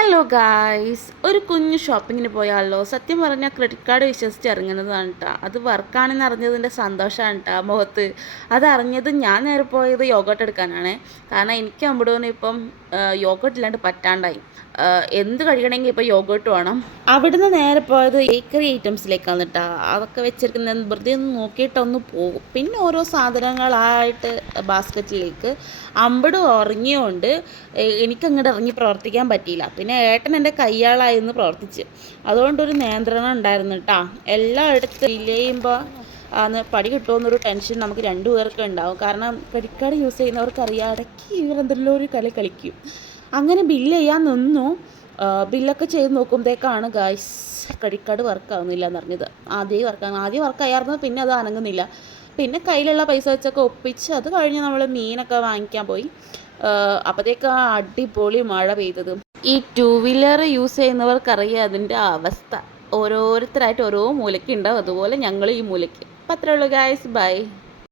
Hello guys, ഒരു കുഞ്ഞു ഷോപ്പിങ്ങിന് പോയാലോ? സത്യം പറഞ്ഞാൽ ക്രെഡിറ്റ് കാർഡ് വിശ്വസിച്ച് ഇറങ്ങുന്നതാണ് കേട്ടോ. അത് വർക്കാണെന്ന് അറിഞ്ഞതിൻ്റെ സന്തോഷമാണ് കേട്ടോ മുഖത്ത്. അതറിഞ്ഞത് ഞാൻ നേരെ പോയത് യോഗട്ട് എടുക്കാനാണ്. കാരണം എനിക്ക് അമ്പടൂന്ന് ഇപ്പം യോഗട്ട് ഇല്ലാണ്ട് പറ്റാണ്ടായി. എന്ത് കഴിക്കണമെങ്കിൽ ഇപ്പോൾ യോഗട്ട് വേണം. അവിടുന്ന് നേരെ പോയത് ബേക്കറി ഐറ്റംസിലേക്കാണ് കേട്ടോ. അതൊക്കെ വെച്ചിരിക്കുന്ന വെറുതെ ഒന്ന് നോക്കിയിട്ടൊന്ന് പോകും. പിന്നെ ഓരോ സാധനങ്ങളായിട്ട് ബാസ്ക്കറ്റിലേക്ക് അമ്പടും ഉറങ്ങിയോണ്ട് എനിക്കങ്ങോട്ട് ഇറങ്ങി പ്രവർത്തിക്കാൻ പറ്റിയില്ല. പിന്നെ ഏട്ടൻ എൻ്റെ കയ്യാളായിരുന്നു പ്രവർത്തിച്ച്, അതുകൊണ്ടൊരു നിയന്ത്രണം ഉണ്ടായിരുന്നു കേട്ടോ. എല്ലാം എടുത്ത് ഡീൽ ചെയ്യുമ്പോൾ അന്ന് പടി കിട്ടുമെന്നൊരു ടെൻഷൻ നമുക്ക് രണ്ടുപേർക്കും ഉണ്ടാവും. കാരണം ക്രെഡിറ്റ് കാർഡ് യൂസ് ചെയ്യുന്നവർക്കറിയാം ഇടയ്ക്ക് ഇവരെന്തെല്ലോ ഒരു കളി കളിക്കും. അങ്ങനെ ബില്ല് ചെയ്യാൻ നിന്നു. ബില്ലൊക്കെ ചെയ്ത് നോക്കുമ്പോഴത്തേക്കാണ് ഗായ്സ് ക്രെഡിറ്റ് കാർഡ് വർക്കാവുന്നില്ല എന്നറിഞ്ഞത്. ആദ്യം വർക്കായിരുന്നു, പിന്നെ അത് അനങ്ങുന്നില്ല. പിന്നെ കയ്യിലുള്ള പൈസ വെച്ചൊക്കെ ഒപ്പിച്ച് അത് കഴിഞ്ഞ് നമ്മൾ മീനൊക്കെ വാങ്ങിക്കാൻ പോയി. അപ്പോഴത്തേക്ക് അടിപൊളി മഴ പെയ്തത്. ഈ ടൂ വീലർ യൂസ് ചെയ്യുന്നവർക്കറിയാം അതിൻ്റെ അവസ്ഥ. ഓരോരുത്തരായിട്ട് ഓരോ മൂലയ്ക്ക് ഉണ്ടാവും. അതുപോലെ ഞങ്ങൾ ഈ മൂലയ്ക്ക്. അപ്പം അത്രേ ഉള്ളൂ ഗായ്സ്, ബൈ.